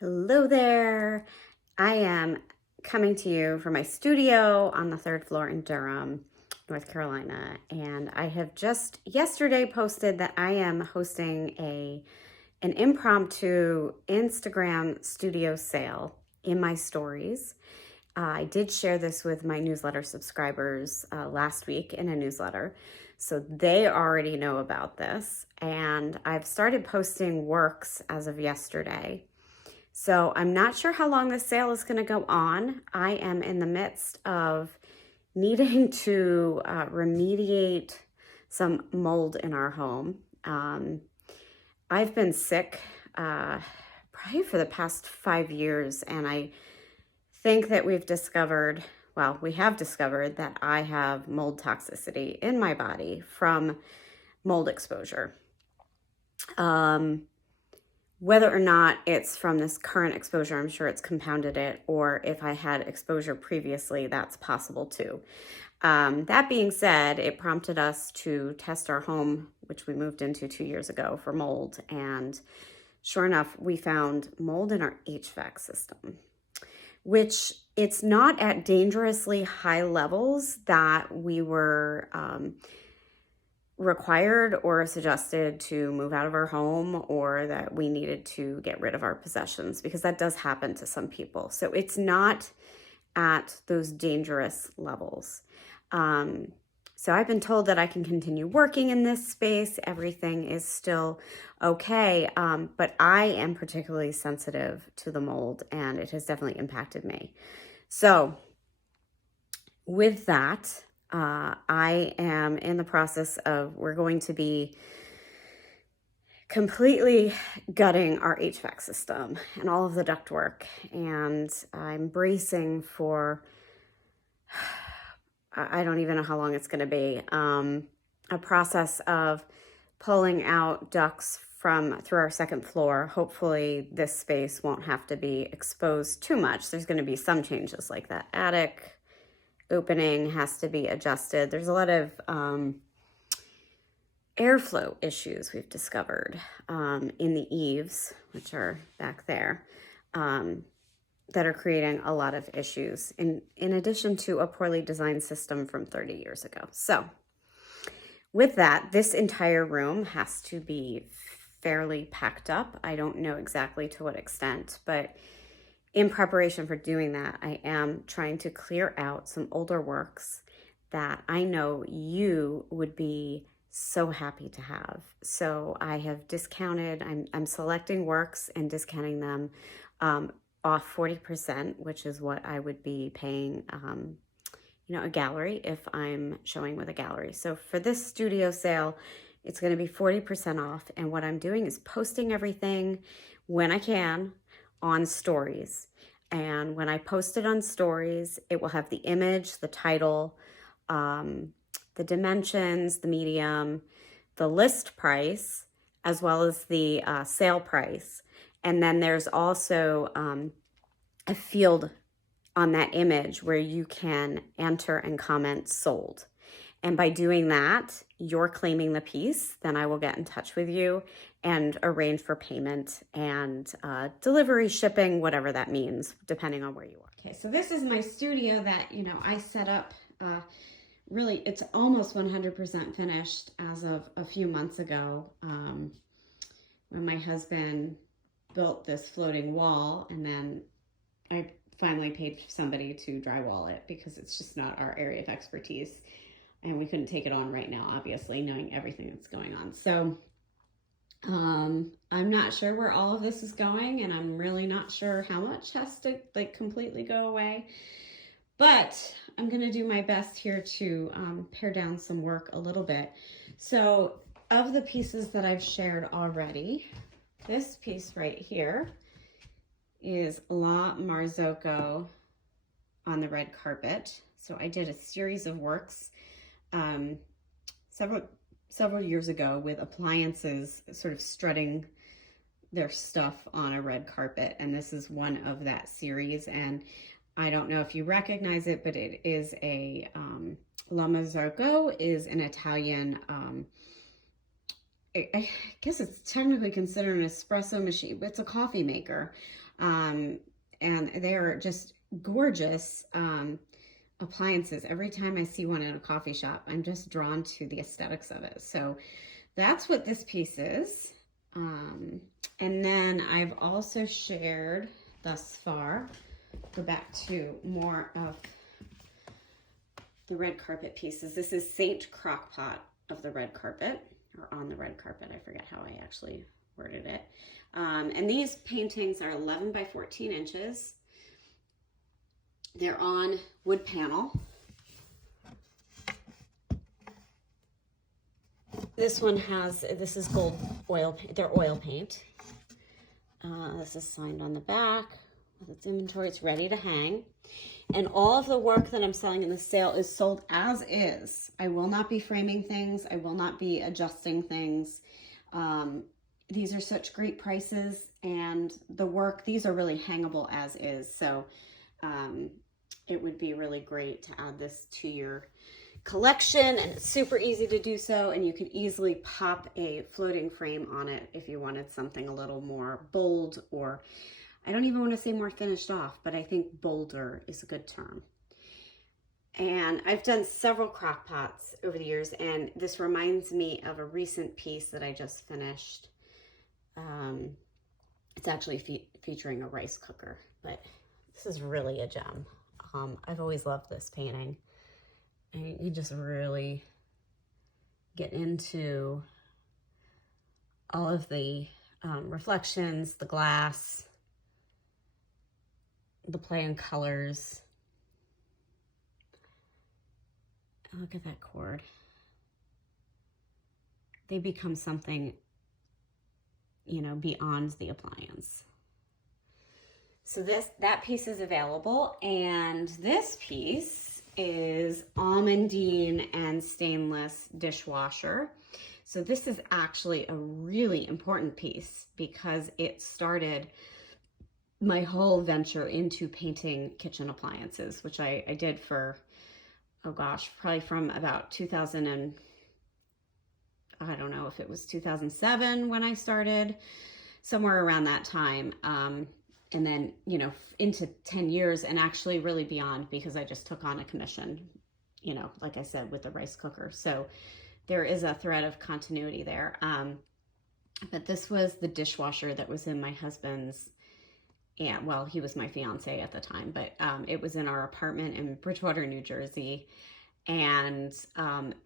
Hello there. I am coming to you from my studio on the third floor in Durham, North Carolina. And I have just yesterday posted that I am hosting an impromptu Instagram studio sale in my stories. I did share this with my newsletter subscribers last week in a newsletter. So they already know about this. And I've started posting works as of yesterday. So I'm not sure how long this sale is going to go on. I am in the midst of needing to remediate some mold in our home. I've been sick probably for the past 5 years, and I think that we have discovered that I have mold toxicity in my body from mold exposure. Whether or not it's from this current exposure, I'm sure it's compounded it, or if I had exposure previously, that's possible too. That being said, it prompted us to test our home, which we moved into 2 years ago, for mold. And sure enough, we found mold in our HVAC system, which it's not at dangerously high levels that we were required or suggested to move out of our home, or that we needed to get rid of our possessions, because that does happen to some people. So it's not at those dangerous levels. So I've been told that I can continue working in this space. Everything is still okay, but I am particularly sensitive to the mold, and it has definitely impacted me. So with that, I am in the process of, we're going to be completely gutting our HVAC system and all of the ductwork. And I'm bracing for, I don't even know how long it's going to be, a process of pulling out ducts through our second floor. Hopefully this space won't have to be exposed too much. There's going to be some changes, like that attic opening has to be adjusted. There's a lot of airflow issues we've discovered in the eaves, which are back there, that are creating a lot of issues, in addition to a poorly designed system from 30 years ago. So with that, this entire room has to be fairly packed up. I don't know exactly to what extent, but in preparation for doing that, I am trying to clear out some older works that I know you would be so happy to have. So I have discounted, I'm selecting works and discounting them off 40%, which is what I would be paying a gallery if I'm showing with a gallery. So for this studio sale, it's going to be 40% off. And what I'm doing is posting everything when I can on stories. And when I post it on stories, it will have the image, the title, the dimensions, the medium, the list price, as well as the sale price. And then there's also a field on that image where you can enter and comment sold. And by doing that, you're claiming the piece. Then I will get in touch with you and arrange for payment and delivery, shipping, whatever that means, depending on where you are. Okay, so this is my studio that, I set up. Really, it's almost 100% finished as of a few months ago, when my husband built this floating wall, and then I finally paid somebody to drywall it because it's just not our area of expertise. And we couldn't take it on right now, obviously, knowing everything that's going on. So I'm not sure where all of this is going, and I'm really not sure how much has to completely go away. But I'm going to do my best here to pare down some work a little bit. So of the pieces that I've shared already, this piece right here is La Marzocco on the red carpet. So I did a series of works several years ago with appliances sort of strutting their stuff on a red carpet, and this is one of that series. And I don't know if you recognize it, but it is a La Marzocco is an Italian I guess it's technically considered an espresso machine, but it's a coffee maker. And they're just gorgeous appliances. Every time I see one in a coffee shop, I'm just drawn to the aesthetics of it. So that's what this piece is. And then I've also shared thus far, go back to more of the red carpet pieces. This is Saint Crockpot of the red carpet, or on the red carpet. I forget how I actually worded it. And these paintings are 11 by 14 inches. They're on wood panel. This one has, this is gold oil, they're oil paint. This is signed on the back with its inventory. It's ready to hang. And all of the work that I'm selling in the sale is sold as is. I will not be framing things. I will not be adjusting things. These are such great prices, and the work, these are really hangable as is. So it would be really great to add this to your collection, and it's super easy to do so, and you can easily pop a floating frame on it if you wanted something a little more bold, or I don't even want to say more finished off, but I think bolder is a good term. And I've done several crock pots over the years, and this reminds me of a recent piece that I just finished. It's actually featuring a rice cooker, but this is really a gem. I've always loved this painting. And you just really get into all of the reflections, the glass, the play in colors. Look at that cord. They become something, you know, beyond the appliance. So that piece is available, and this piece is almandine and stainless dishwasher. So this is actually a really important piece because it started my whole venture into painting kitchen appliances, which I did for, oh gosh, probably from about 2000 and I don't know if it was 2007 when I started, somewhere around that time. And then, you know, into 10 years and actually really beyond, because I just took on a commission, you know, like I said, with the rice cooker. So there is a thread of continuity there. But this was the dishwasher that was in my husband's, and well, he was my fiance at the time, but it was in our apartment in Bridgewater, New Jersey. And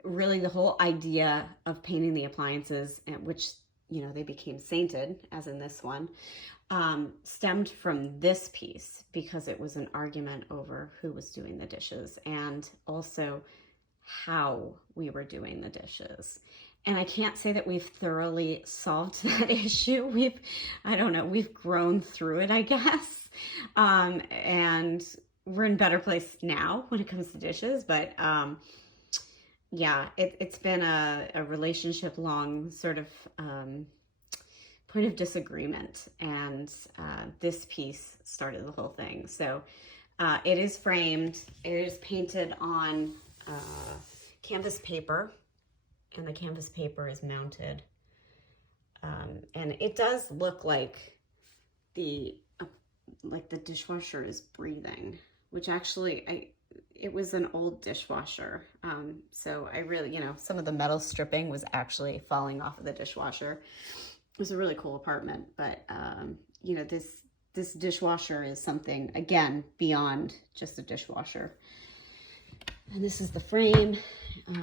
really the whole idea of painting the appliances, which, you know, they became sainted, as in this one, stemmed from this piece because it was an argument over who was doing the dishes and also how we were doing the dishes. And I can't say that we've thoroughly solved that issue. We've grown through it, I guess. And we're in a better place now when it comes to dishes, but yeah, it's been a relationship long sort of point of disagreement, and this piece started the whole thing. So it is framed, it is painted on canvas paper, and the canvas paper is mounted, and it does look like the dishwasher is breathing, which actually it was an old dishwasher, so I really, you know, some of the metal stripping was actually falling off of the dishwasher. It was a really cool apartment, but you know, this dishwasher is something, again, beyond just a dishwasher. And this is the frame.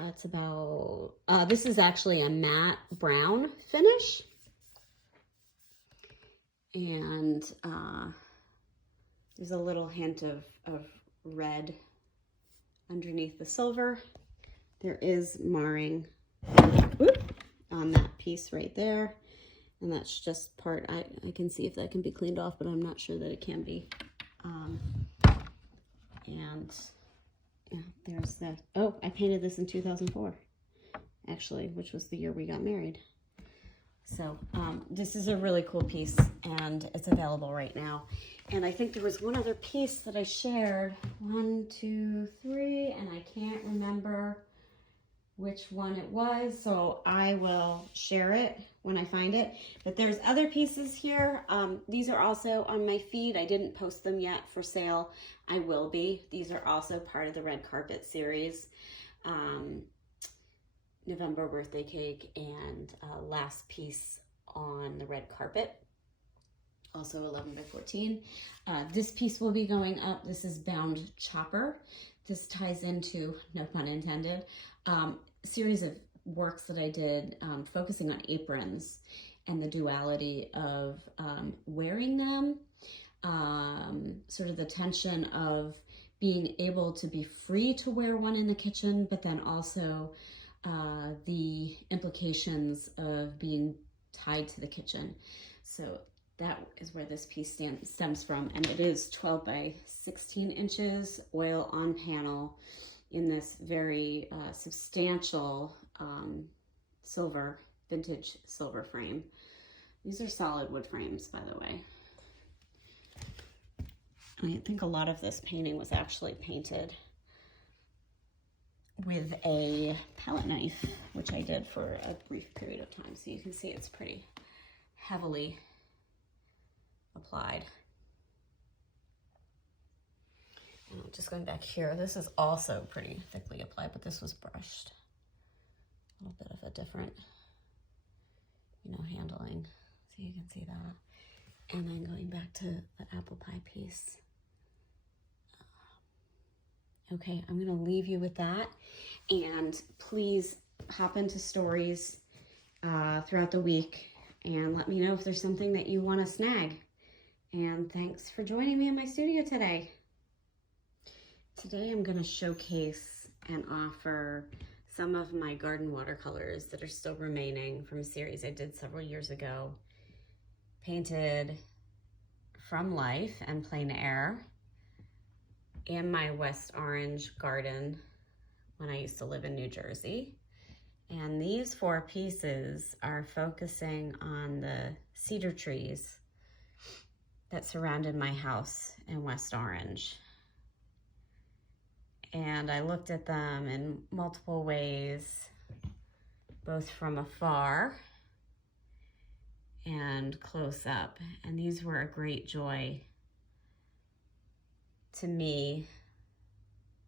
It's about, this is actually a matte brown finish. And there's a little hint of red underneath the silver. There is marring on that piece right there. And that's just part, I can see if that can be cleaned off, but I'm not sure that it can be. And yeah, there's the, oh, I painted this in 2004, actually, which was the year we got married. So this is a really cool piece, and it's available right now. And I think there was one other piece that I shared, 1, 2, 3, and I can't remember which one it was, so I will share it when I find it. But there's other pieces here. These are also on my feed. I didn't post them yet for sale. I will be. These are also part of the red carpet series. November birthday cake and last piece on the red carpet. Also 11 by 14. This piece will be going up. This is Bound Chopper. This ties into, no pun intended, series of works that I did focusing on aprons and the duality of wearing them, sort of the tension of being able to be free to wear one in the kitchen, but then also the implications of being tied to the kitchen. So that is where this piece stems from, and it is 12 by 16 inches, oil on panel, in this very substantial silver, vintage silver frame. These are solid wood frames, by the way. I think a lot of this painting was actually painted with a palette knife, which I did for a brief period of time. So you can see it's pretty heavily applied. And I'm just going back here. This is also pretty thickly applied, but this was brushed. A little bit of a different, handling. So you can see that. And then going back to the apple pie piece. Okay, I'm gonna leave you with that. And please hop into stories throughout the week and let me know if there's something that you wanna snag. And thanks for joining me in my studio today. Today I'm gonna showcase and offer some of my garden watercolors that are still remaining from a series I did several years ago, painted from life and plein air in my West Orange garden when I used to live in New Jersey. And these 4 pieces are focusing on the cedar trees that surrounded my house in West Orange. And I looked at them in multiple ways, both from afar and close up. And these were a great joy to me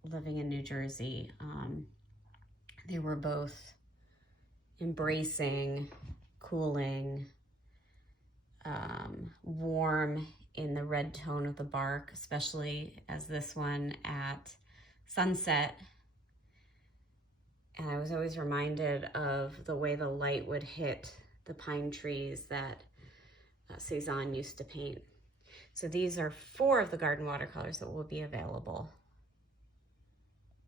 living in New Jersey. They were both embracing, cooling, warm in the red tone of the bark, especially as this one at sunset. And I was always reminded of the way the light would hit the pine trees that Cezanne used to paint. So these are 4 of the garden watercolors that will be available